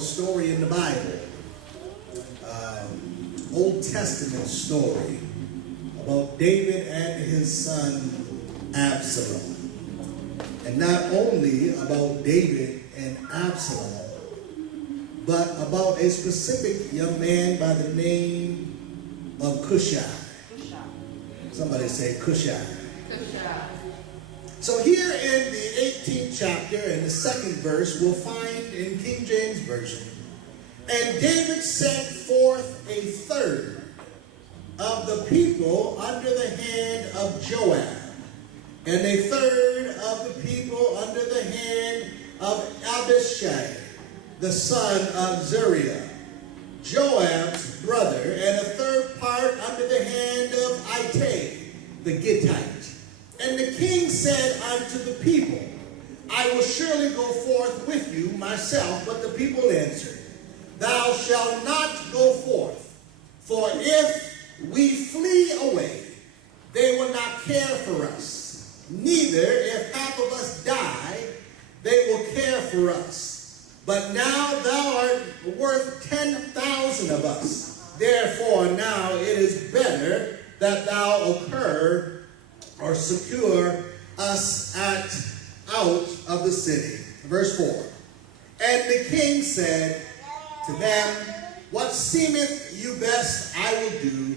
Story in the Bible, Old Testament story about David and his son Absalom. And not only about David and Absalom, but about a specific young man by the name of Cushai. Somebody say Cushai. So here in the 18th chapter and the second verse, we'll find in King James Version, and David sent forth a third of the people under the hand of Joab, and a third of the people under the hand of Abishai, the son of Zeruiah, Joab's brother, and a third part under the hand of Ittai, the Gittite. And the king said unto the people, I will surely go forth with you myself. But the people answered, Thou shalt not go forth, for if we flee away, they will not care for us. Neither, if half of us die, they will care for us. But now thou art worth 10,000 of us. Therefore now it is better that thou occur or secure us out of the city. Verse 4. And the king said to them, What seemeth you best I will do.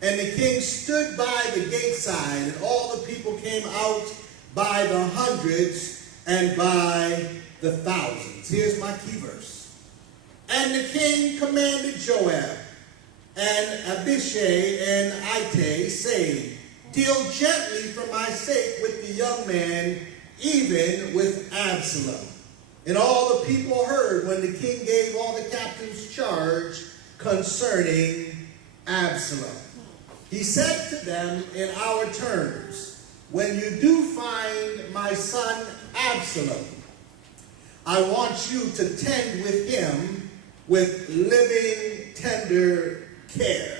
And the king stood by the gate side, and all the people came out by the hundreds and by the thousands. Here's my key verse. And the king commanded Joab and Abishai and Ittai, saying, Deal gently for my sake with the young man, even with Absalom. And all the people heard when the king gave all the captains charge concerning Absalom. He said to them in our terms, When you do find my son Absalom, I want you to tend with him with living, tender care.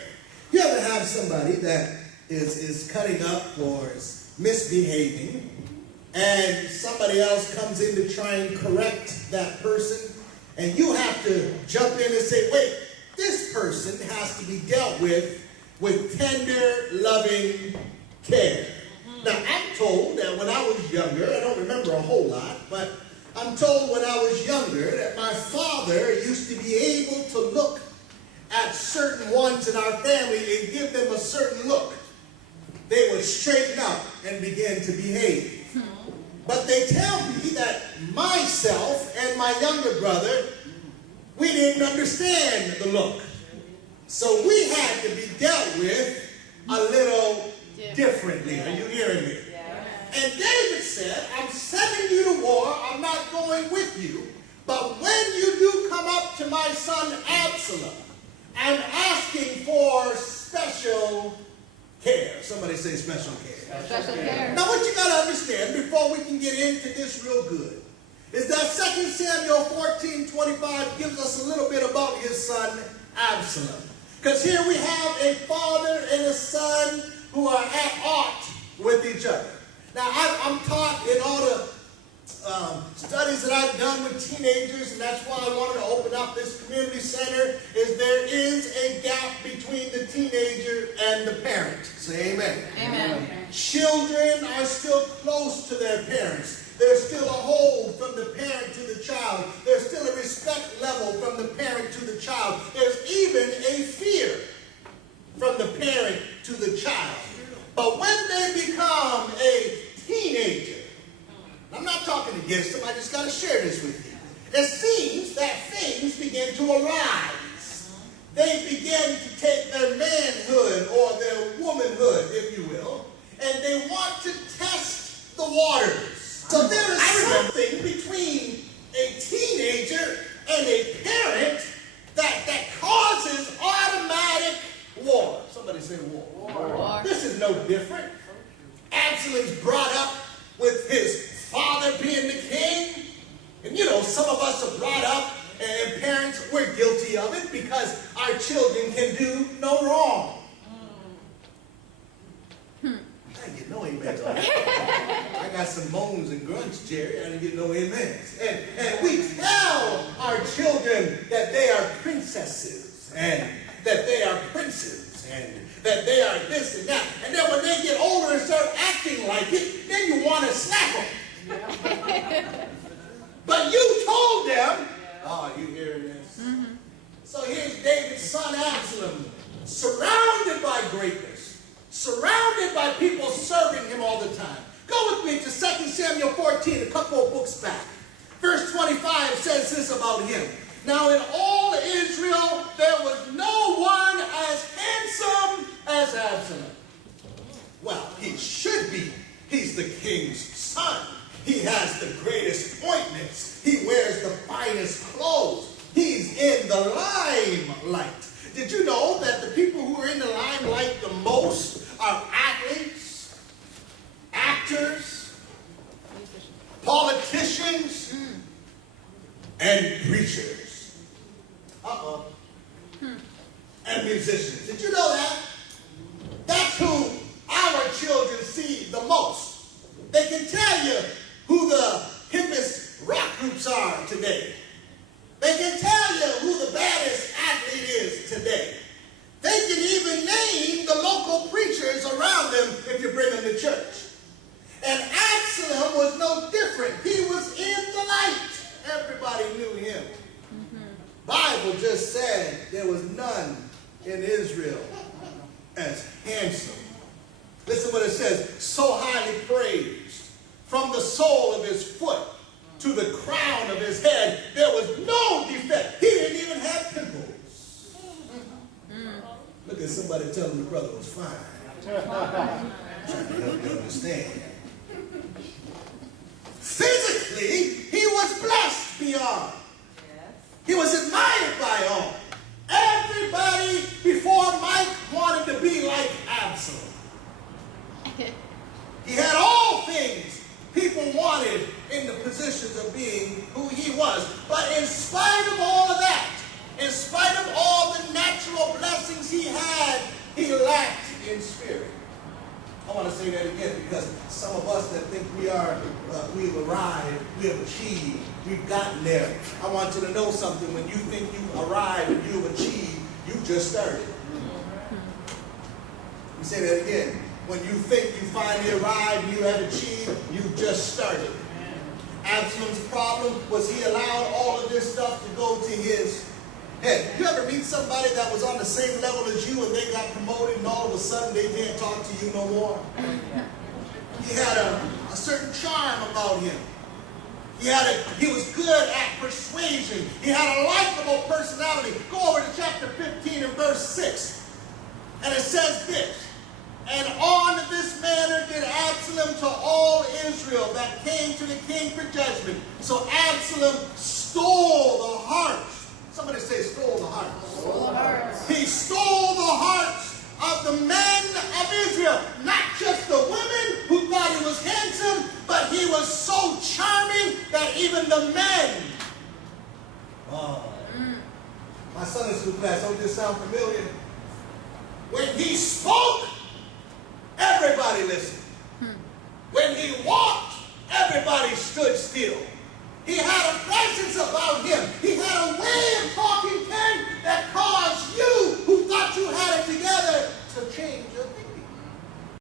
You ever have somebody that is cutting up or is misbehaving, and somebody else comes in to try and correct that person, and you have to jump in and say, wait, this person has to be dealt with tender, loving care. Now, I'm told that when I was younger, I don't remember a whole lot, but I'm told when I was younger that my father used to be able to look at certain ones in our family and give them a certain look. They would straighten up and begin to behave. But they tell me that myself and my younger brother, we didn't understand the look. So we had to be dealt with a little differently. Are you hearing me? And David said, I'm sending you to war. I'm not going with you. But when you do come up to my son Absalom, I'm asking for special care. Somebody say special care. Special care. Now what you got to understand before we can get into this real good is that 2 Samuel 14:25 gives us a little bit about his son Absalom. Because here we have a father and a son who are at odds with each other. Now I'm taught in all the studies that I've done with teenagers, and that's why I wanted to open up this community center, is there is a gap between the teenager and the parent. Say amen. Amen. children are still close to their parents. There's still a hold from the parent to the child. There's still a respect level from the parent to the child. There's even a fear from the parent to the child. But when they become a teenager, I'm not talking against them, I just got to share this with you. It seems that things begin to arise. They begin to take their manhood or their womanhood, if you will, and they want to test the waters. So there is something between a teenager and a parent that causes automatic war. Somebody say war. War. This is no different. Absalom's brought up with his father being the king. And you know, some of us are brought up, and parents, we're guilty of it because our children can do no wrong. I didn't get no amens on that. I got some moans and grunts, Jerry. I didn't get no amens. And we tell our children that they are princesses and that they are princes and that they are this and that. And then when they get older and start acting like it, then you want to slap them. Yeah. But you told them, oh, you hearing this? Mm-hmm. So here's David's son Absalom, surrounded by greatness, surrounded by people serving him all the time. Go with me to 2 Samuel 14, a couple of books back. Verse 25 says this about him. Now in all Israel, there was no one as handsome as Absalom. Well, he should be. He's the king's son. He has the greatest appointments. He wears the finest clothes. He's in the limelight. Did you know that the people who are in the limelight the most are athletes, actors, politicians, and preachers? And musicians. Did you know that? That's who our children see the most. They can tell you who the hippest rock groups are today. They can tell you who the baddest athlete is today. They can even name the local preachers around them if you bring them to church. And Absalom was no different. He was in the light. Everybody knew him. Bible just said there was none in Israel as handsome. Listen what it says. So highly praised. From the sole of his foot to the crown of his head, there was no defect. He didn't even have pimples. Look at somebody tell him the brother was fine. I'm trying to help you understand. Physically, he was blessed beyond. He was admired by all. Everybody before Mike wanted to be like Absalom. He had all things people wanted in the positions of being who he was. But in spite of all of that, in spite of all the natural blessings he had, he lacked in spirit. I want to say that again because some of us that think we've arrived, we have achieved, we've gotten there. I want you to know something. When you think you've arrived and you've achieved, you've just started. Let me say that again. When you think you finally arrived and you have achieved, you've just started. Absalom's problem was he allowed all of this stuff to go to his head. You ever meet somebody that was on the same level as you and they got promoted and all of a sudden they can't talk to you no more? He had a certain charm about him. He was good at persuasion. He had a likable personality. Go over to chapter 15 and verse 6. And it says this. And on this manner did Absalom to all Israel that came to the king for judgment. So Absalom stole the hearts. Somebody say stole the hearts. Stole the hearts. He stole the hearts of the men of Israel. Not just the women who thought he was handsome, but he was so charming that even the men. My Sunday school class, don't this sound familiar? When he spoke, everybody listened. When he walked, everybody stood still. He had a presence about him. He had a way